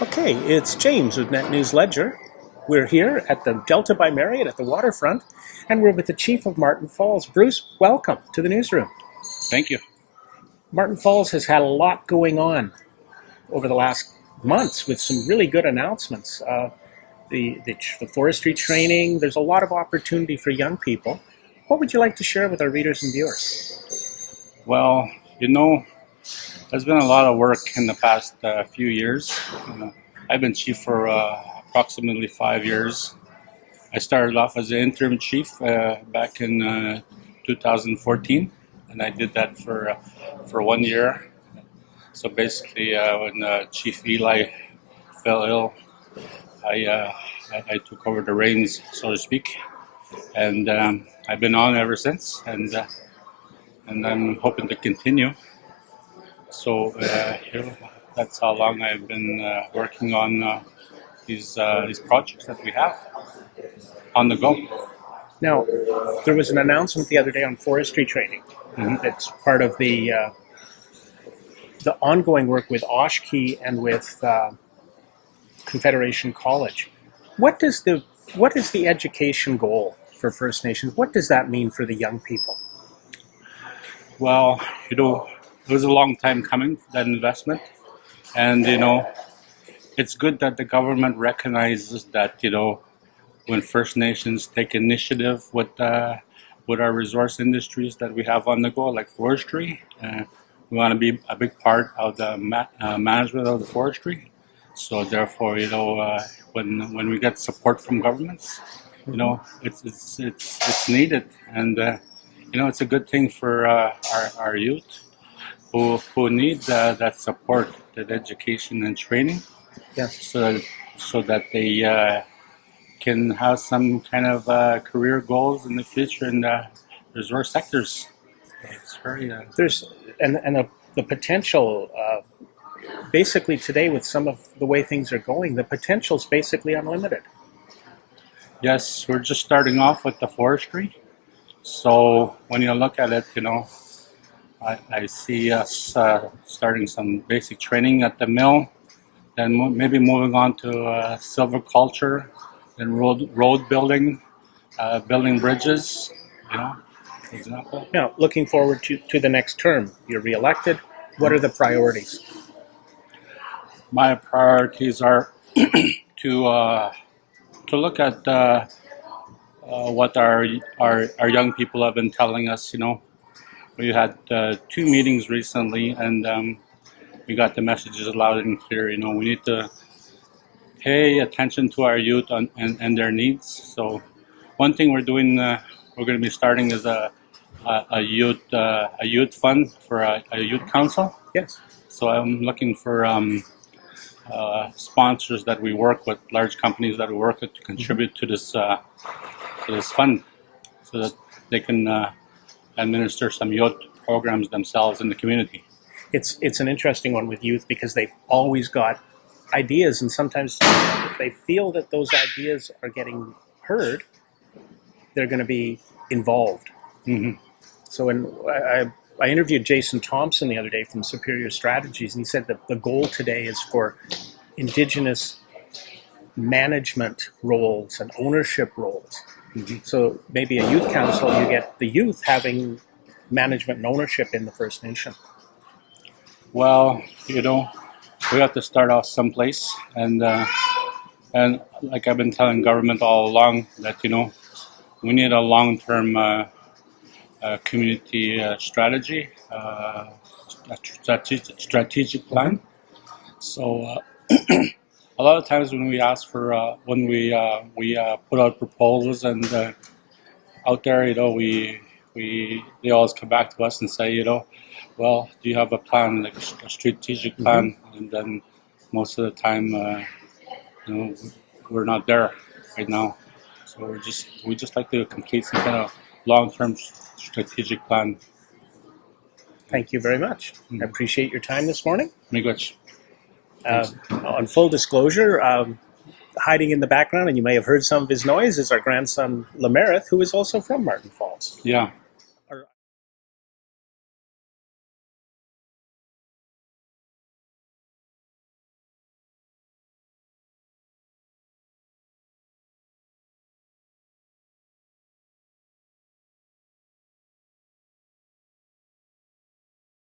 Okay, it's James with NetNewsledger. We're here at the Delta by Marriott at the waterfront, and we're with the Chief of Marten Falls. Bruce, welcome to the newsroom. Thank you. Marten Falls has had a lot going on over the last months with some really good announcements. The forestry training, there's a lot of opportunity for young people. What would you like to share with our readers and viewers? Well, there's been a lot of work in the past few years. I've been chief for approximately 5 years. I started off as an interim chief back in 2014, and I did that for 1 year. So basically, when Chief Eli fell ill, I took over the reins, so to speak, and I've been on ever since, and I'm hoping to continue. So that's how long I've been working on these projects that we have on the go. Now, there was an announcement the other day on forestry training. It's part of the ongoing work with Oshkey and with Confederation College. What is the education goal for First Nations? What does that mean for the young people? Well, it was a long time coming, that investment, and it's good that the government recognizes that when First Nations take initiative with our resource industries that we have on the go, like forestry. We want to be a big part of the management of the forestry. So therefore, when we get support from governments, it's needed, and it's a good thing for our youth who need that support, that education and training. Yes. So that they can have some kind of career goals in the future in the resource sectors. It's very the potential. Basically, today with some of the way things are going, the potential is basically unlimited. Yes, we're just starting off with the forestry. So when you look at it, I see us starting some basic training at the mill, then maybe moving on to silviculture, then road building, building bridges, for example. Now, looking forward to the next term, you're reelected. What are the priorities? My priorities are to look at what our young people have been telling us. We had 2 meetings recently, and we got the messages loud and clear. We need to pay attention to our youth and their needs. So one thing we're doing, we're going to be starting is a youth fund for a youth council. Yes. So I'm looking for sponsors that we work with, large companies that we work with, to contribute to this fund, so that they can administer some youth programs themselves in the community. It's an interesting one with youth because they've always got ideas, and sometimes if they feel that those ideas are getting heard, they're going to be involved. Mm-hmm. So when I interviewed Jason Thompson the other day from Superior Strategies, and he said that the goal today is for Indigenous management roles and ownership roles. Mm-hmm. So maybe a youth council, you get the youth having management and ownership in the First Nation. Well, we have to start off someplace, and like I've been telling government all along, that we need a long-term community strategy, a strategic plan. So a lot of times when we ask for when we put out proposals and out there, they always come back to us and say, well, do you have a plan, like a strategic plan? Mm-hmm. And then most of the time, we're not there right now. So we just like to complete some kind of long-term strategic plan. Thank you very much. I appreciate your time this morning. Miigwech. On full disclosure, hiding in the background, and you may have heard some of his noise, is our grandson Lemerith, who is also from Marten Falls. Yeah.